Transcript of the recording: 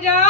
જળ